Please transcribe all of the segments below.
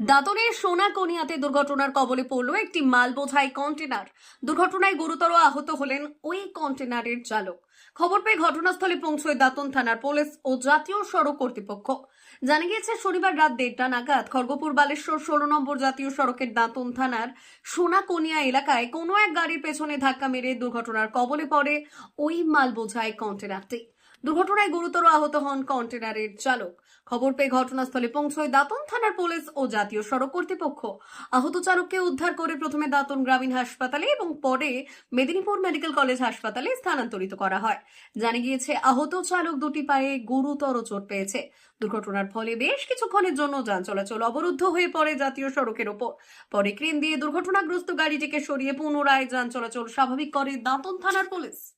দাঁতনের সোনা কনিয়াতে দুর্ঘটনার কবলে পড়ল একটি মাল বোঝাই কন্টেনার। দুর্ঘটনায় গুরুতর আহত হলেন ওই কন্টেনারের চালক। খবর পেয়ে ঘটনাস্থলে পৌঁছয় দাঁতন থানার পুলিশ ও জাতীয় সড়ক কর্তৃপক্ষ। জানা গিয়েছে, শনিবার রাত দেড়টা নাগাদ খড়গপুর বালেশ্বর ষোলো নম্বর জাতীয় সড়কের দাঁতন থানার সোনাকনিয়া এলাকায় কোনো এক গাড়ির পেছনে ধাক্কা মেরে দুর্ঘটনার কবলে পড়ে ওই মাল বোঝাই কন্টেনারটি। দুর্ঘটনায় গুরুতর আহত হন কন্টেনারের চালক। খবর পেয়ে ঘটনাস্থলে পৌঁছয় দাতন থানার পুলিশ ও জাতীয় সড়ক কর্তৃপক্ষ। আহত চালককে উদ্ধার করে প্রথমে দাতন গ্রামীণ হাসপাতালে এবং পরে মেদিনীপুর মেডিকেল কলেজ হাসপাতালে স্থানান্তরিত করা হয়। জানা গিয়েছে, আহত চালক দুটি পায়ে গুরুতর চোট পেয়েছে। দুর্ঘটনার ফলে বেশ কিছুক্ষণের জন্য যান চলাচল অবরুদ্ধ হয়ে পড়ে জাতীয় সড়কের ওপর। পরে ক্রেন দিয়ে দুর্ঘটনাগ্রস্ত গাড়িটিকে সরিয়ে পুনরায় যান চলাচল স্বাভাবিক করে দাঁতন থানার পুলিশ।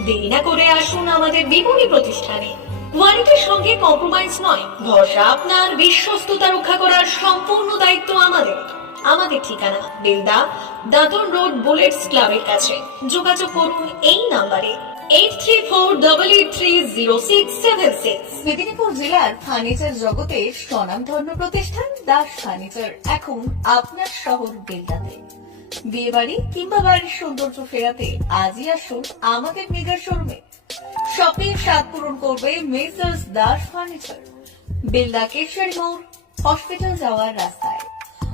দেরি না করে আসুন আমাদের বিপণী প্রতিষ্ঠানে। ওয়ারেন্টের সঙ্গে কম্প্রোমাইজ নয়, ভরসা আপনার বিশ্বস্ততা রক্ষা করার সম্পূর্ণ দায়িত্ব আমাদের। আমাদের ঠিকানা বেলদা দাদন রোড বুলেটস ক্লাবের কাছে। যোগাযোগ করুন এই নাম্বারে। মেদিনীপুর জেলার ফার্নিচার জগতের স্বনামধন্য প্রতিষ্ঠান দাস ফার্নিচার। এখন আপনার শহর বেলদাতে। বিয়ে বাড়ি কিংবা বাড়ির সৌন্দর্য ফেরাতে আজই আসুন আমাদের মেগা শোরুমে। শপিং স্বাদ পূরণ করবে মেসার্স দাস ফার্নিচার। বেলদা কেশারি মোড়, হসপিটাল যাওয়ার রাস্তায়।